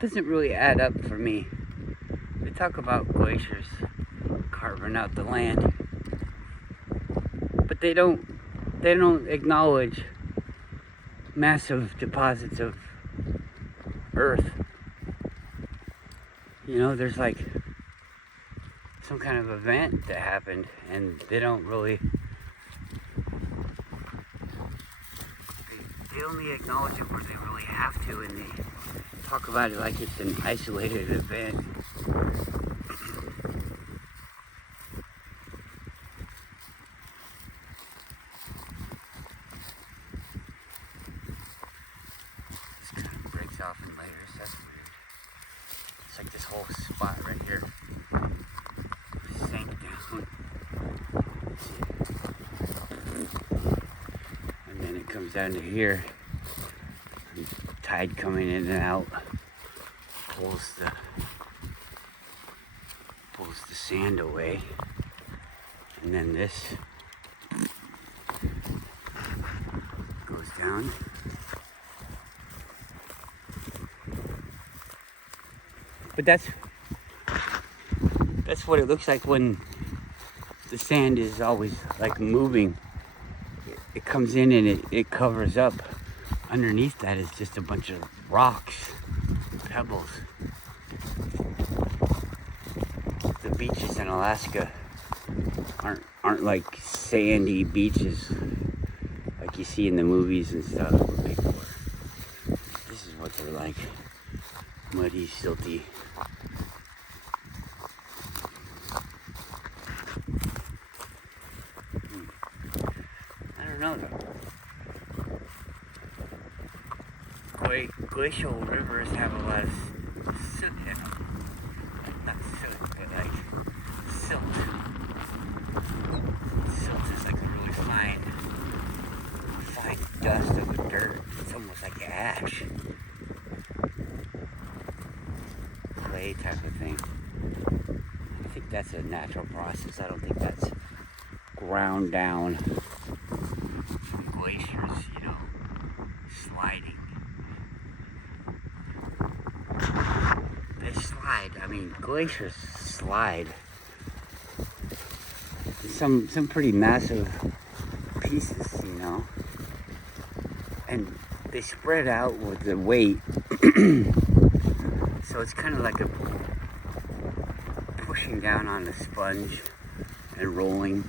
doesn't really add up for me. They talk about glaciers carving out the land, but they don't acknowledge massive deposits of earth. You know, there's like some kind of event that happened, and they don't really, they only acknowledge it where they really have to, and they talk about it like it's an isolated event. This kind of breaks off in layers. That's weird. It's like this whole spot right here sank down, and then it comes down to here. The tide coming in and out pulls the sand away, and then this goes down. But that's what it looks like when the sand is always like moving. It comes in and it covers up. Underneath that is just a bunch of rocks, pebbles. The beaches in Alaska aren't like sandy beaches like you see in the movies and stuff. This is what they're like. Muddy, silty. I don't know though. Glacial rivers have a lot of soot in them. Not soot, but like silt. Silt is like a really fine dust of the dirt. It's almost like ash. Clay type of thing. I think that's a natural process. I don't think that's ground down from glaciers, you know, sliding. They slide. I mean, glaciers slide. Some pretty massive pieces, you know, and they spread out with the weight. So it's kind of like a pushing down on a sponge and rolling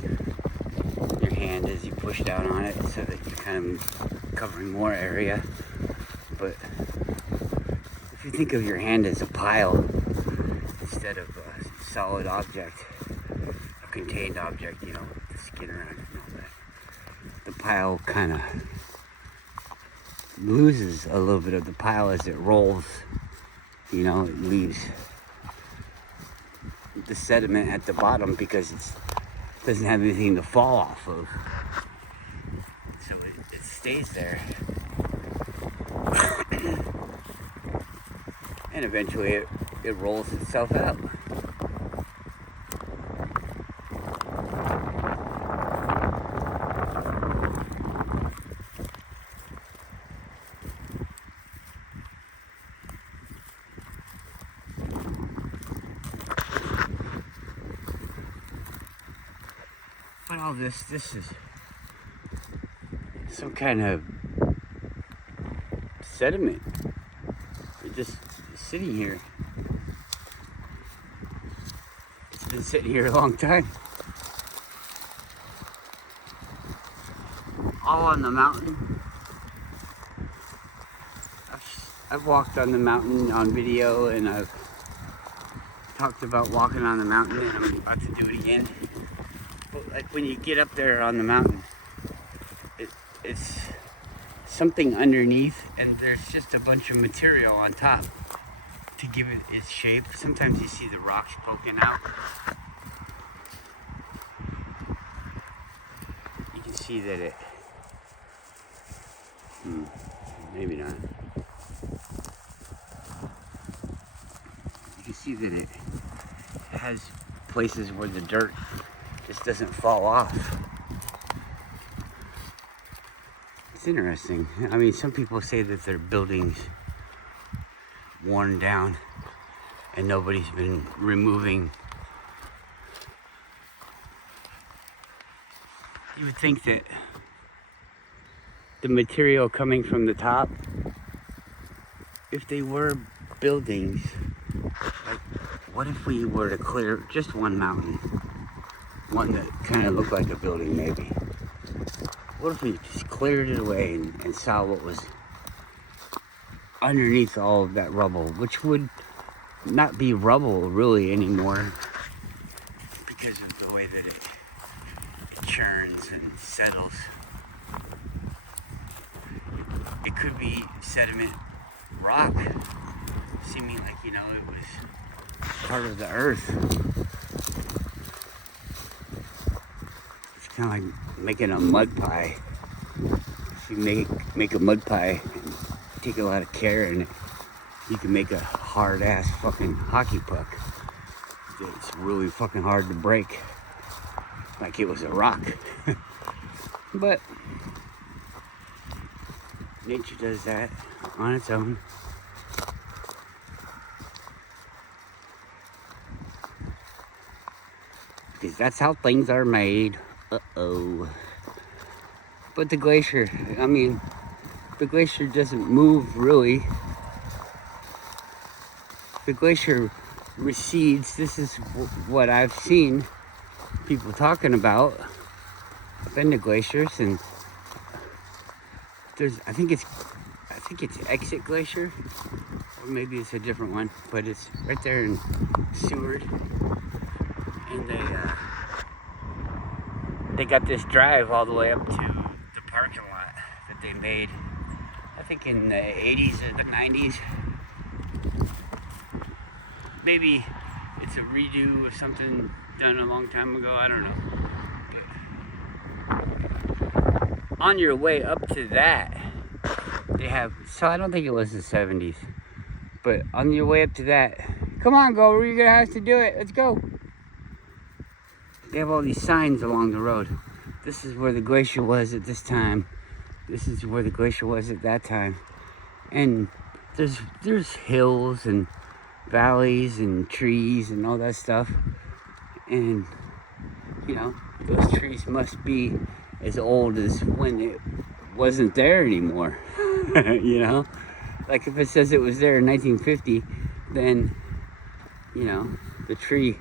your hand as you push down on it, so that you're kind of covering more area. But if you think of your hand as a pile instead of a solid object, a contained object, you know, with the skin around it and all that, the pile kind of loses a little bit of the pile as it rolls. You know, it leaves the sediment at the bottom because it doesn't have anything to fall off of. So it stays there. And eventually it rolls itself out. But all this is some kind of sediment. It's just sitting here. It's been sitting here a long time. All on the mountain. I've walked on the mountain on video, and I've talked about walking on the mountain, and I'm about to do it again. But like when you get up there on the mountain, it's something underneath, and there's just a bunch of material on top to give it its shape. Sometimes you see the rocks poking out. You can see that it, maybe not. You can see that it has places where the dirt just doesn't fall off. It's interesting. I mean, some people say that their buildings worn down and nobody's been removing. You would think that the material coming from the top, if they were buildings, like what if we were to clear just one mountain, one that kind of looked like a building maybe? What if we just cleared it away and saw what was underneath all of that rubble, which would not be rubble really anymore because of the way that it churns and settles. It could be sediment rock, seeming like, you know, it was part of the earth. It's kind of like making a mud pie. If you make a mud pie and take a lot of care in it, you can make a hard ass fucking hockey puck. It's really fucking hard to break, like it was a rock. But nature does that on its own. Because that's how things are made. Uh-oh. But the glacier, I mean, the glacier doesn't move really. The glacier recedes. This is what I've seen people talking about. I've been to glaciers, and there's, I think it's Exit Glacier, or maybe it's a different one, but it's right there in Seward, and they got this drive all the way up to the parking lot that they made, I think in the 80s or the 90s. Maybe it's a redo of something done a long time ago, I don't know. But on your way up to that, they have, so I don't think it was the 70s, but on your way up to that, come on, Grover, you're gonna have to do it, let's go. They have all these signs along the road. This is where the glacier was at this time. This is where the glacier was at that time. And there's hills and valleys and trees and all that stuff. And, you know, those trees must be as old as when it wasn't there anymore. You know? Like if it says it was there in 1950, then, you know, the tree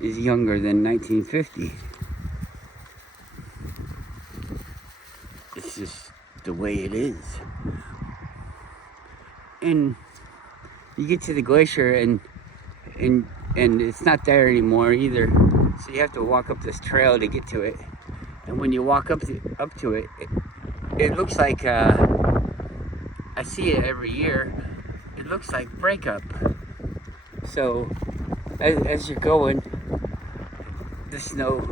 is younger than 1950. It's just the way it is. And you get to the glacier and it's not there anymore either. So you have to walk up this trail to get to it. And when you walk up to it, it looks like I see it every year. It looks like breakup. So as you're going, the snow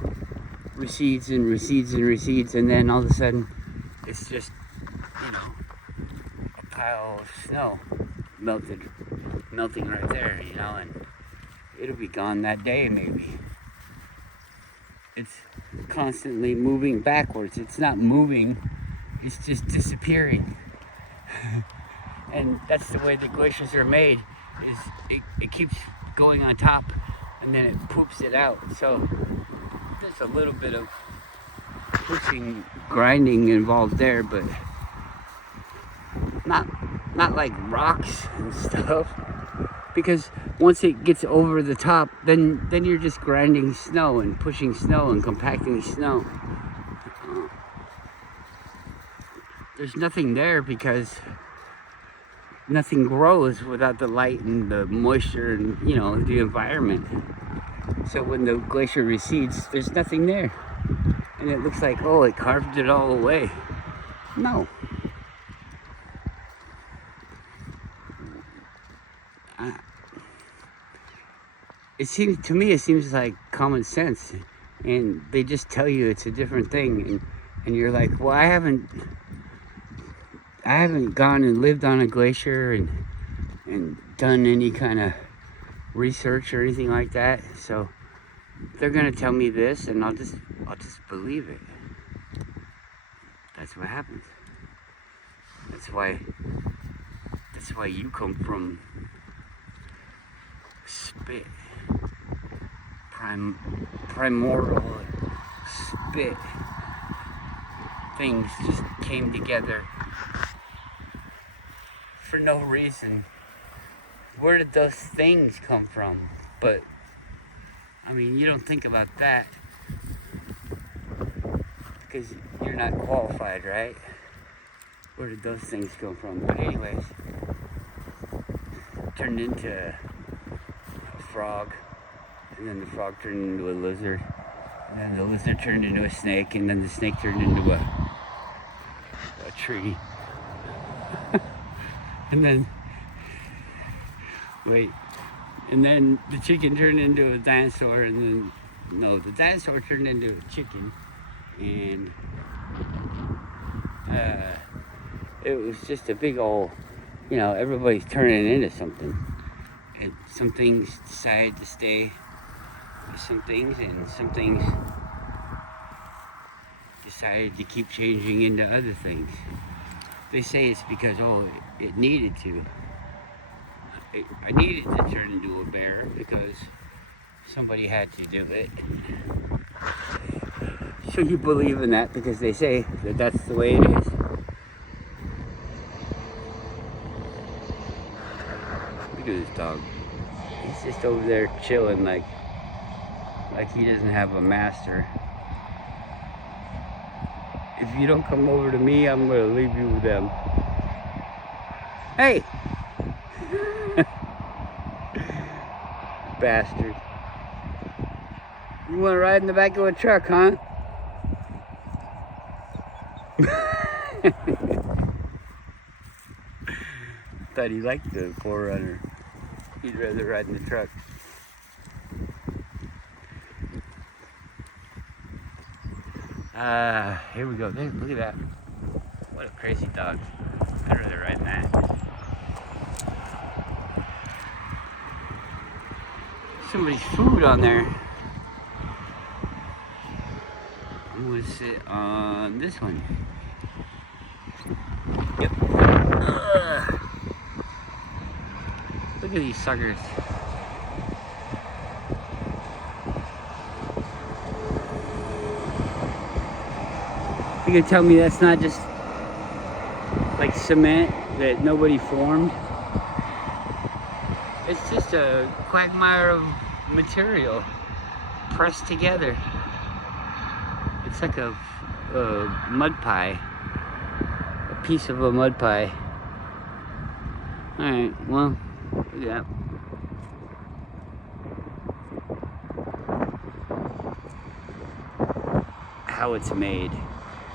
recedes and recedes and recedes, and then all of a sudden it's just, you know, a pile of snow melting right there, you know, and it'll be gone that day maybe. It's constantly moving backwards. It's not moving, it's just disappearing. And that's the way the glaciers are made, is it keeps going on top and then it poops it out. So there's a little bit of pushing, grinding involved there, but not like rocks and stuff. Because once it gets over the top, then you're just grinding snow and pushing snow and compacting snow. There's nothing there because nothing grows without the light and the moisture and, you know, the environment. So when the glacier recedes, there's nothing there. And it looks like, oh, it carved it all away. No. It seems like common sense. And they just tell you it's a different thing. And you're like, well, I haven't gone and lived on a glacier and done any kind of research or anything like that. So they're gonna tell me this, and I'll just believe it. That's what happens. That's why you come from spit. Primordial spit. Things just came together for no reason. Where did those things come from? But I mean, you don't think about that because you're not qualified, right? Where did those things come from? But anyways, turned into a frog, and then the frog turned into a lizard, and then the lizard turned into a snake, and then the snake turned into a tree. And then, and then the chicken turned into a dinosaur, and then, no, the dinosaur turned into a chicken, and it was just a big old, everybody's turning into something. And some things decide to stay with some things, and some things decided to keep changing into other things. They say it's because, it needed to. I needed to turn into a bear because somebody had to do it. So you believe in that because they say that that's the way it is. Look at this dog. He's just over there chilling like he doesn't have a master. If you don't come over to me, I'm gonna leave you with them. Hey! Bastard. You wanna ride in the back of a truck, huh? Thought he liked the 4Runner. He'd rather ride in the truck. Here we go. Look at that. What a crazy dog. I'd rather ride in that. Somebody's food on there. I'm gonna sit on this one. Yep. Look at these suckers. You can tell me that's not just like cement that nobody formed. It's just a quagmire of material pressed together. It's like a mud pie. A piece of a mud pie. Alright, well, look at that. How it's made.